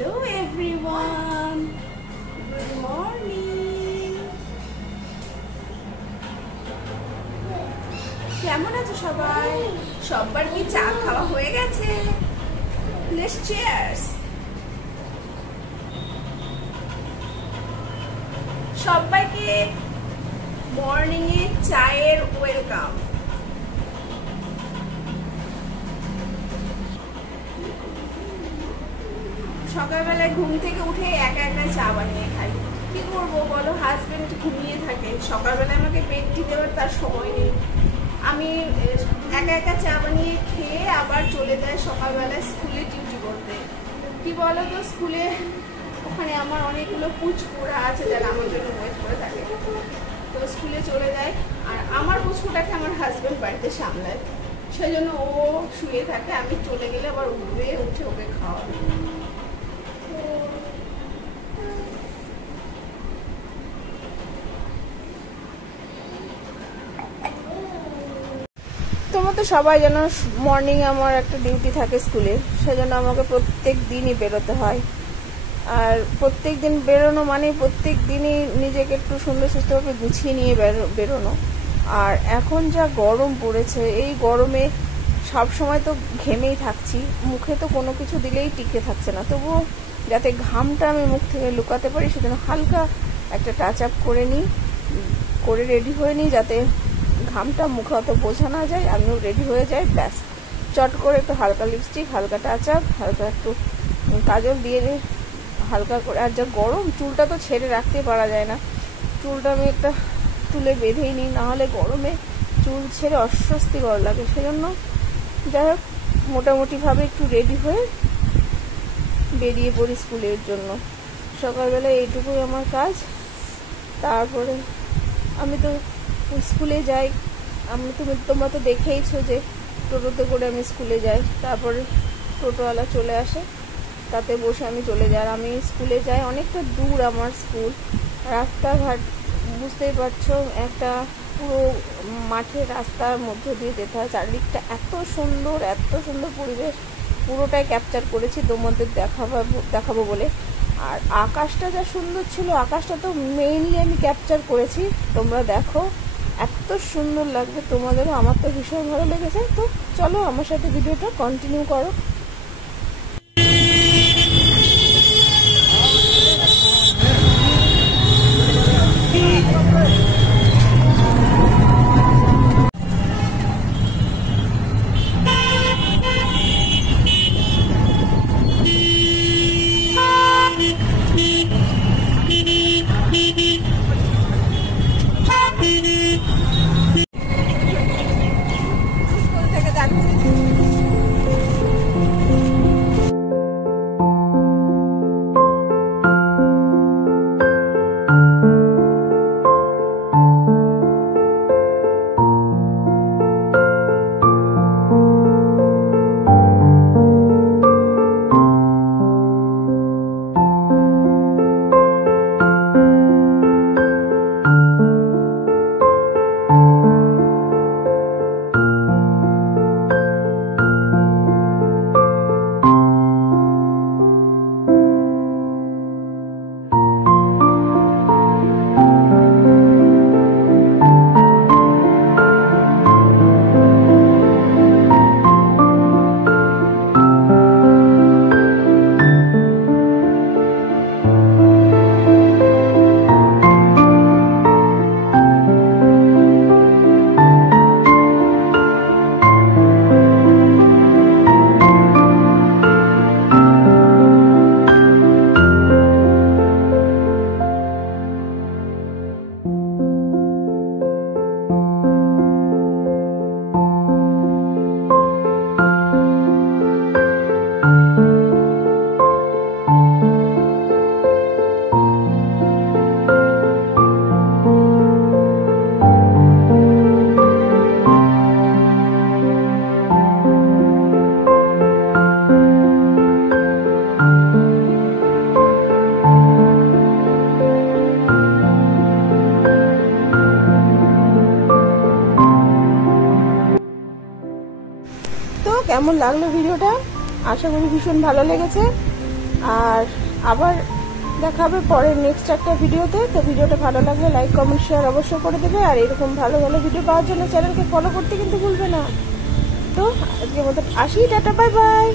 Hello everyone. Good morning. কেমন আছো সবাই? সবার কি চা খাওয়া হয়ে গেছে? Let's cheers. সবাইকে মর্নিং এ চায়ের ওয়েলকাম। সকালবেলায় ঘুম থেকে উঠে একা একা চা বানিয়ে খাই। কি করবো বলো, হাজবেন্ড ঘুমিয়ে থাকে, সকালবেলায় আমাকে পেটটি দেওয়ার তার সময় নেই। আমি একা একা চা বানিয়ে খেয়ে আবার চলে যাই সকালবেলায় স্কুলে ডিউটি করতে। কি বলো তো, স্কুলে ওখানে আমার অনেকগুলো পুচকুরা আছে যারা আমার জন্য ওয়েট করে থাকে। তো স্কুলে চলে যায় আর আমার পুচকুটাকে আমার হাজবেন্ড বাড়িতে সামলায়, সেই জন্য ও শুয়ে থাকে। আমি চলে গেলে আবার উঠে ওকে খাওয়াবে। তোমার তো সবাই জানো মর্নিং আমার একটা ডিউটি থাকে স্কুলে, সেজন্য আমাকে প্রত্যেক দিনই বেরোতে হয়। আর প্রত্যেক দিন বেরোনো মানে প্রত্যেক দিনই নিজেকে একটু সুন্দর সুস্থভাবে গুছিয়ে নিয়ে বেরোনো। আর এখন যা গরম পড়েছে, এই গরমে সব সময় তো ঘেমেই থাকছি, মুখে তো কোনো কিছু দিলেই টিকে থাকছে না। তবুও যাতে ঘামটা আমি মুখ থেকে লুকাতে পারি সেজন্য হালকা একটা টাচ আপ করে নিই, করে রেডি হয়ে নিই, যাতে ঘামটা মুখে অত বোঝা না যায়, আমিও রেডি হয়ে যাই। ব্যাস, চট করে একটু হালকা লিপস্টিক, হালকা টাচ আপ, হালকা একটু কাজল দিয়ে নিই হালকা করে। আর যা গরম, চুলটা তো ছেড়ে রাখতে পারা যায় না, চুলটা আমি একটা চুলে বেঁধেই নিই, নাহলে গরমে চুল ছেড়ে অস্বস্তিকর লাগে। সেজন্য যাই হোক মোটামুটিভাবে একটু রেডি হয়ে বেরিয়ে পড়ি স্কুলের জন্য। সকালবেলা এইটুকুই আমার কাজ। তারপরে আমি তো স্কুলে যাই, তোমরা তো দেখেইছো যে টোটোতে করে আমি স্কুলে যাই। তারপরে টোটোওয়ালা চলে আসে, তাতে বসে আমি চলে যাই। আর আমি স্কুলে যাই, অনেকটা দূর আমার স্কুল। রাস্তাঘাট বুঝতেই পারছো, একটা পুরো মাঠের রাস্তার মধ্য দিয়ে যেতে হয়। চারদিকটা এত সুন্দর পরিবেশ, পুরোটাই ক্যাপচার করেছি তোমাদের দেখাবো বলে। আর আকাশটা যা সুন্দর ছিল, আকাশটা তো মেইনলি আমি ক্যাপচার করেছি। তোমরা দেখো, এত সুন্দর লাগবে তোমাদেরও, আমার তো ভীষণ ভালো লেগেছে। তো চলো আমার সাথে ভিডিওটা কন্টিনিউ করো। কেমন লাগলো ভিডিওটা? আশা করি ভীষণ ভালো লেগেছে। আর আবার দেখা হবে পরের নেক্সট একটা ভিডিওতে। তো ভিডিওটা ভালো লাগলে লাইক কমেন্ট শেয়ার অবশ্যই করে দেবে, আর এরকম ভালো ভালো ভিডিও পাওয়ার জন্য চ্যানেলকে ফলো করতে কিন্তু ভুলবে না। তো আজকের মতো আসি, টাটা, বাই বাই।